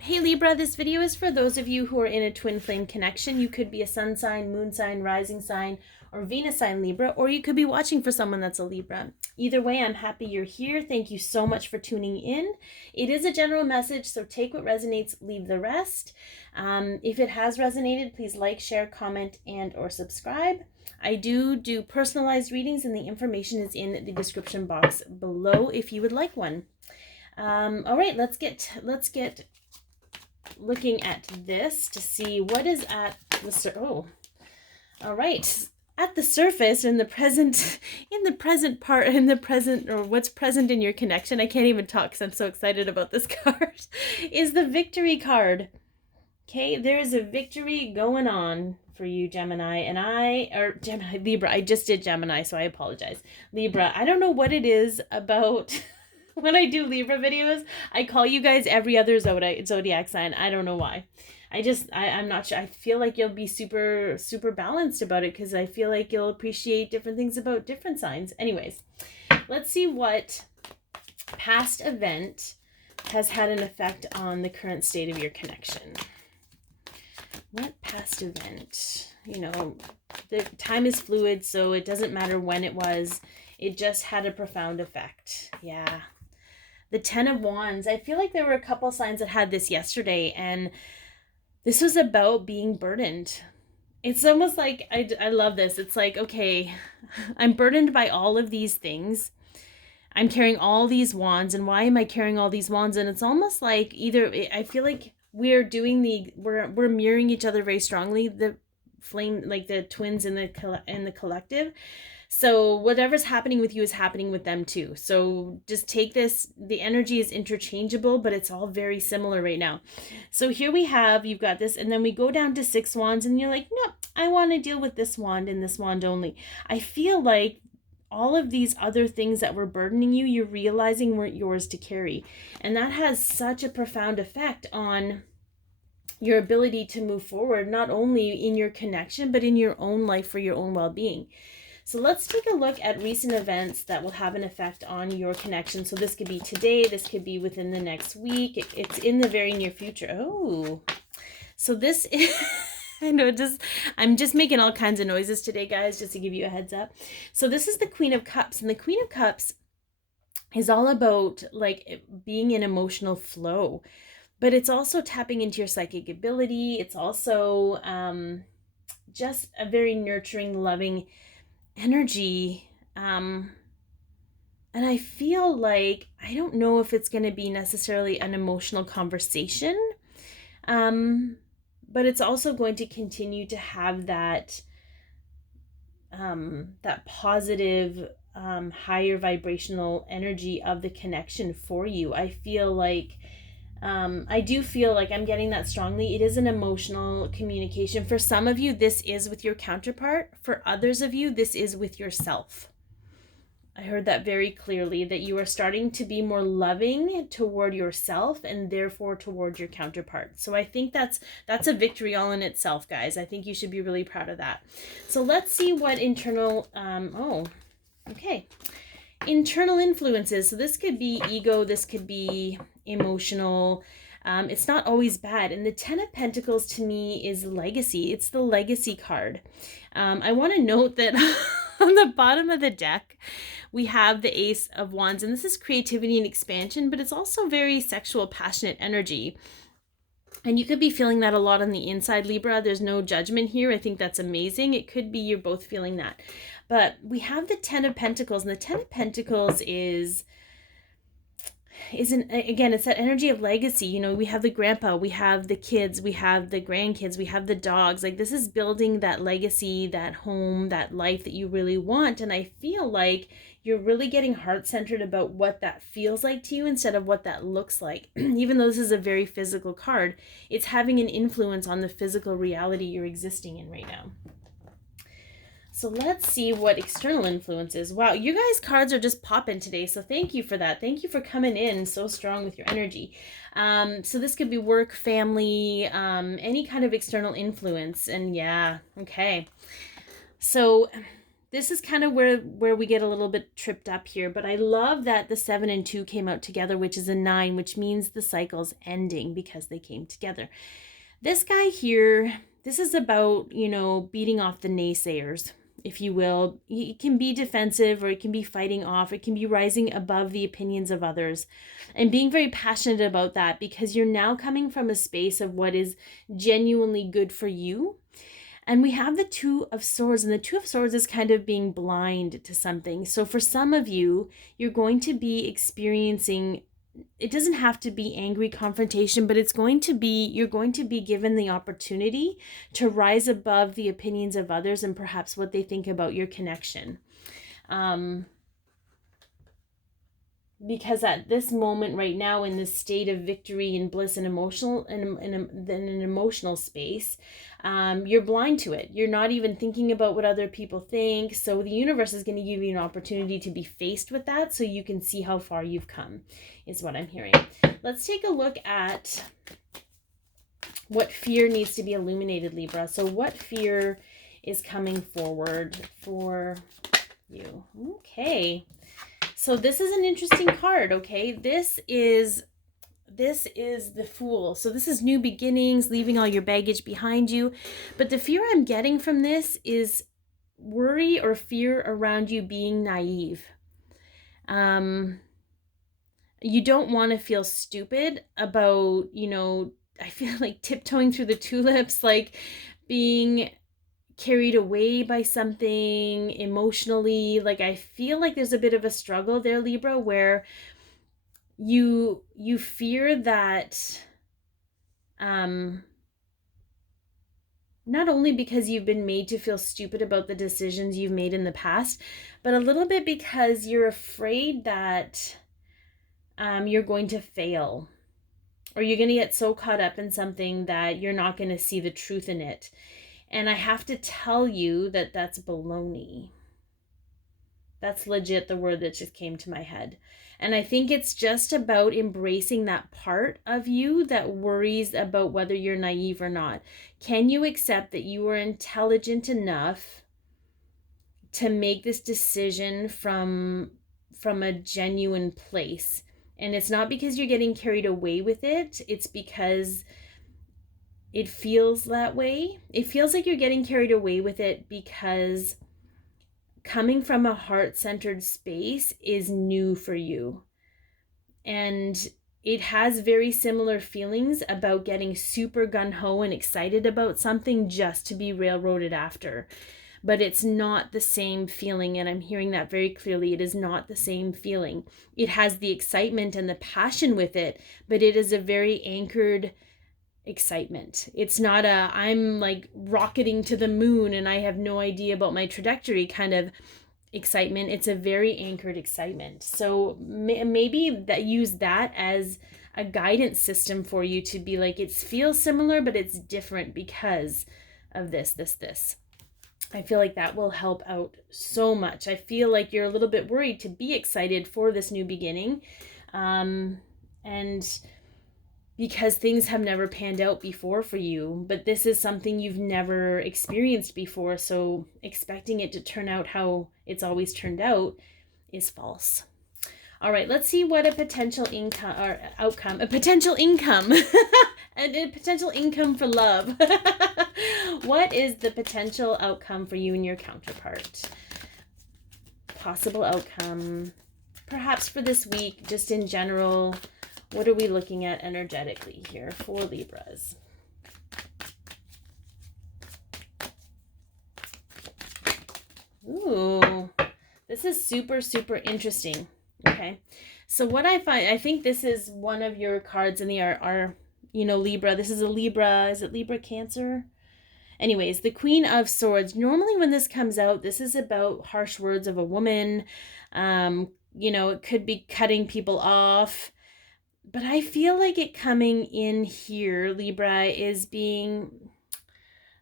Hey Libra, this video is for those of you who are in a twin flame connection. You could be a sun sign, moon sign, rising sign, or Venus sign Libra, or you could be watching for someone that's a Libra. Either way, I'm happy you're here. Thank you so much for tuning in. It is a general message, so take what resonates, leave the rest. If it has resonated, please like, share, comment, and or subscribe. I do personalized readings, and the information is in the description box below if you would like one. All right, let's get looking at this to see what is at the all right, at the surface in the present or what's present in your connection. I can't even talk because I'm so excited about this card. Is the victory card. Okay, there is a victory going on for you, Gemini, Libra. I just did Gemini, so I apologize. Libra, I don't know what it is about when I do Libra videos. I call you guys every other Zodiac sign. I don't know why. I'm not sure. I feel like you'll be super, super balanced about it because I feel like you'll appreciate different things about different signs. Anyways, let's see what past event has had an effect on the current state of your connection. What past event? You know, the time is fluid, so it doesn't matter when it was. It just had a profound effect. Yeah. The 10 of Wands. I feel like there were a couple signs that had this yesterday, and this was about being burdened. It's almost like, I love this. It's like, okay, I'm burdened by all of these things. I'm carrying all these wands, and why am I carrying all these wands? And it's almost like I feel like we're mirroring each other very strongly, the flame, like the twins in the collective. So whatever's happening with you is happening with them too. So just take this, the energy is interchangeable, but it's all very similar right now. So here you've got this, and then we go down to 6 wands, and you're like, no, I want to deal with this wand and this wand only. I feel like all of these other things that were burdening you, you're realizing weren't yours to carry. And that has such a profound effect on your ability to move forward, not only in your connection, but in your own life for your own well-being. So let's take a look at recent events that will have an effect on your connection. So this could be today, this could be within the next week. It's in the very near future. Oh, so this is... I know, I'm just making all kinds of noises today, guys, just to give you a heads up. So this is the Queen of Cups, and the Queen of Cups is all about like being in emotional flow, but it's also tapping into your psychic ability. It's also just a very nurturing, loving energy. And I feel like, I don't know if it's going to be necessarily an emotional conversation, but it's also going to continue to have that positive, higher vibrational energy of the connection for you. I feel like, I do feel like I'm getting that strongly. It is an emotional communication. For some of you, this is with your counterpart. For others of you, this is with yourself. I heard that very clearly, that you are starting to be more loving toward yourself and therefore toward your counterpart. So I think that's a victory all in itself, guys. I think you should be really proud of that. So let's see what internal, internal influences. So this could be ego, this could be emotional. It's not always bad. And the 10 of Pentacles to me is legacy. It's the legacy card. I want to note that on the bottom of the deck, we have the Ace of Wands, and this is creativity and expansion, but it's also very sexual, passionate energy. And you could be feeling that a lot on the inside, Libra. There's no judgment here. I think that's amazing. It could be you're both feeling that. But we have the 10 of Pentacles, and the 10 of Pentacles again, it's that energy of legacy. You know, we have the grandpa, we have the kids, we have the grandkids, we have the dogs. Like, this is building that legacy, that home, that life that you really want. And I feel like you're really getting heart-centered about what that feels like to you instead of what that looks like. Even though this is a very physical card, it's having an influence on the physical reality you're existing in right now. So let's see what external influences. Wow, you guys' cards are just popping today. So thank you for that. Thank you for coming in so strong with your energy. So this could be work, family, any kind of external influence. And yeah, okay. So this is kind of where we get a little bit tripped up here, but I love that the 7 and 2 came out together, which is a 9, which means the cycle's ending because they came together. This guy here, this is about, you know, beating off the naysayers, if you will. It can be defensive, or it can be fighting off, it can be rising above the opinions of others and being very passionate about that, because you're now coming from a space of what is genuinely good for you. And we have the 2 of Swords, and the 2 of Swords is kind of being blind to something. So for some of you, you're going to be experiencing, it doesn't have to be angry confrontation, but it's going to be, you're going to be given the opportunity to rise above the opinions of others and perhaps what they think about your connection. Because at this moment right now, in this state of victory and bliss and emotional, in an emotional space, you're blind to it. You're not even thinking about what other people think. So the universe is going to give you an opportunity to be faced with that, so you can see how far you've come, is what I'm hearing. Let's take a look at what fear needs to be illuminated, Libra. So what fear is coming forward for you? Okay. So this is an interesting card, okay? This is the Fool. So this is new beginnings, leaving all your baggage behind you. But the fear I'm getting from this is worry or fear around you being naive. You don't want to feel stupid about, you know, I feel like tiptoeing through the tulips, like being carried away by something emotionally. Like I feel like there's a bit of a struggle there, Libra, where you fear that not only because you've been made to feel stupid about the decisions you've made in the past, but a little bit because you're afraid that you're going to fail, or you're going to get so caught up in something that you're not going to see the truth in it. And I have to tell you that that's baloney. That's legit the word that just came to my head. And I think it's just about embracing that part of you that worries about whether you're naive or not. Can you accept that you are intelligent enough to make this decision from a genuine place? And it's not because you're getting carried away with it. It's because it feels that way. It feels like you're getting carried away with it because coming from a heart-centered space is new for you. And it has very similar feelings about getting super gung-ho and excited about something just to be railroaded after. But it's not the same feeling, and I'm hearing that very clearly. It is not the same feeling. It has the excitement and the passion with it, but it is a very anchored excitement. It's not a I'm like rocketing to the moon and I have no idea about my trajectory kind of excitement. It's a very anchored excitement. So maybe that use that as a guidance system for you to be like, it feels similar, but it's different because of this. I feel like that will help out so much. I feel like you're a little bit worried to be excited for this new beginning. And because things have never panned out before for you, but this is something you've never experienced before, so expecting it to turn out how it's always turned out is false. All right, let's see what a potential income or outcome, a potential income, and a potential income for love. What is the potential outcome for you and your counterpart? Possible outcome, perhaps for this week, just in general. What are we looking at energetically here for Libras? Ooh, this is super, super interesting. Okay, so what I find, I think this is one of your cards in the are you know, Libra. This is a Libra. Is it Libra Cancer? Anyways, the Queen of Swords. Normally when this comes out, this is about harsh words of a woman. You know, it could be cutting people off. But I feel like it coming in here, Libra, is being...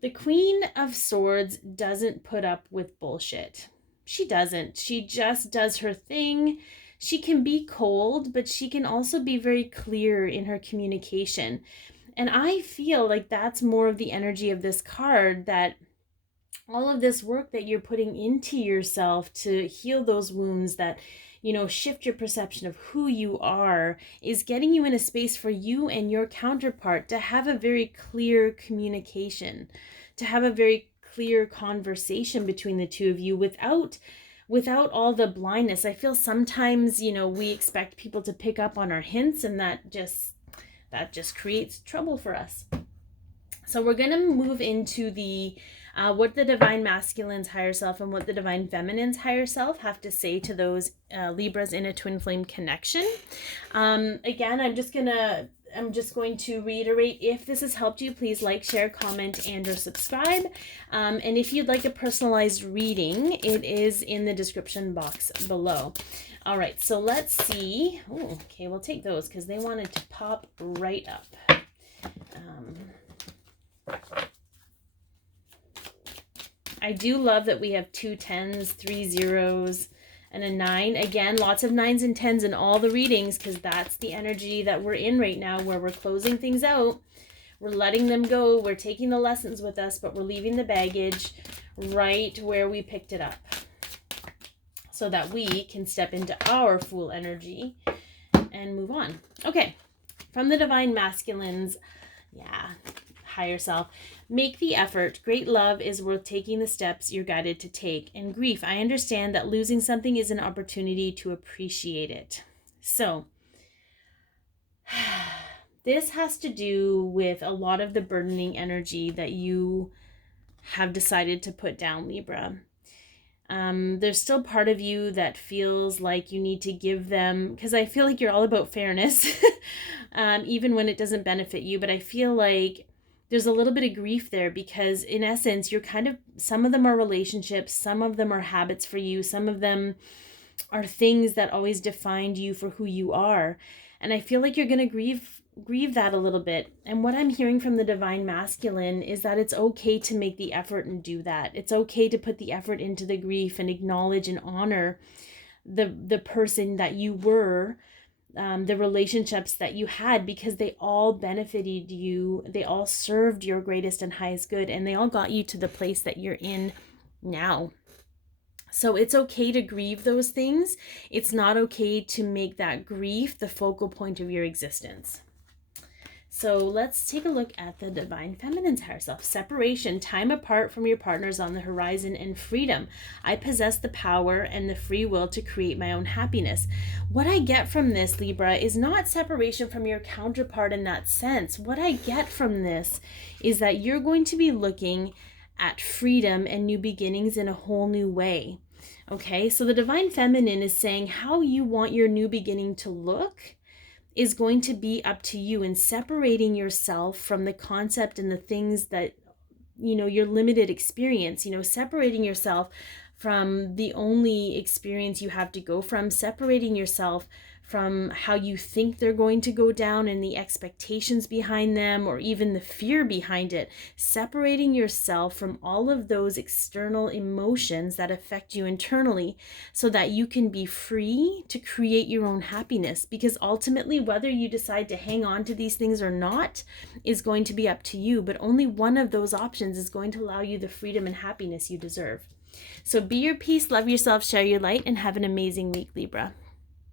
The Queen of Swords doesn't put up with bullshit. She doesn't. She just does her thing. She can be cold, but she can also be very clear in her communication. And I feel like that's more of the energy of this card, that all of this work that you're putting into yourself to heal those wounds, that, you know, shift your perception of who you are, is getting you in a space for you and your counterpart to have a very clear communication, to have a very clear conversation between the two of you without all the blindness. I feel sometimes, you know, we expect people to pick up on our hints, and that just creates trouble for us. So we're going to move into the what the divine masculine's higher self and what the divine feminine's higher self have to say to those Libras in a twin flame connection. Again, I'm just going to reiterate, if this has helped you, please like, share, comment, and or subscribe. And if you'd like a personalized reading, it is in the description box below. All right, so let's see. Oh, okay, we'll take those because they wanted to pop right up. I do love that we have 2 10s, 3 0s, and a 9. Again, lots of 9s and 10s in all the readings, because that's the energy that we're in right now, where we're closing things out. We're letting them go. We're taking the lessons with us, but we're leaving the baggage right where we picked it up, so that we can step into our Fool energy and move on. Okay, from the divine masculines, higher self. Make the effort. Great love is worth taking the steps you're guided to take. And grief, I understand that losing something is an opportunity to appreciate it. So this has to do with a lot of the burdening energy that you have decided to put down, Libra. There's still part of you that feels like you need to give them, because I feel like you're all about fairness, even when it doesn't benefit you. But I feel like there's a little bit of grief there, because in essence, you're kind of, some of them are relationships, some of them are habits for you, some of them are things that always defined you for who you are. And I feel like you're going to grieve that a little bit. And what I'm hearing from the divine masculine is that it's okay to make the effort and do that. It's okay to put the effort into the grief and acknowledge and honor the person that you were, the relationships that you had, because they all benefited you. They all served your greatest and highest good, and they all got you to the place that you're in now. So it's okay to grieve those things. It's not okay to make that grief the focal point of your existence. So let's take a look at the divine feminine's higher self. Separation, time apart from your partners on the horizon, and freedom. I possess the power and the free will to create my own happiness. What I get from this, Libra, is not separation from your counterpart in that sense. What I get from this is that you're going to be looking at freedom and new beginnings in a whole new way. Okay, so the divine feminine is saying how you want your new beginning to look is going to be up to you, and separating yourself from the concept and the things that, you know, your limited experience, you know, separating yourself from the only experience you have to go from, separating yourself from how you think they're going to go down and the expectations behind them, or even the fear behind it, separating yourself from all of those external emotions that affect you internally, so that you can be free to create your own happiness. Because ultimately, whether you decide to hang on to these things or not is going to be up to you, but only one of those options is going to allow you the freedom and happiness you deserve. So be your peace, love yourself, share your light, and have an amazing week, Libra.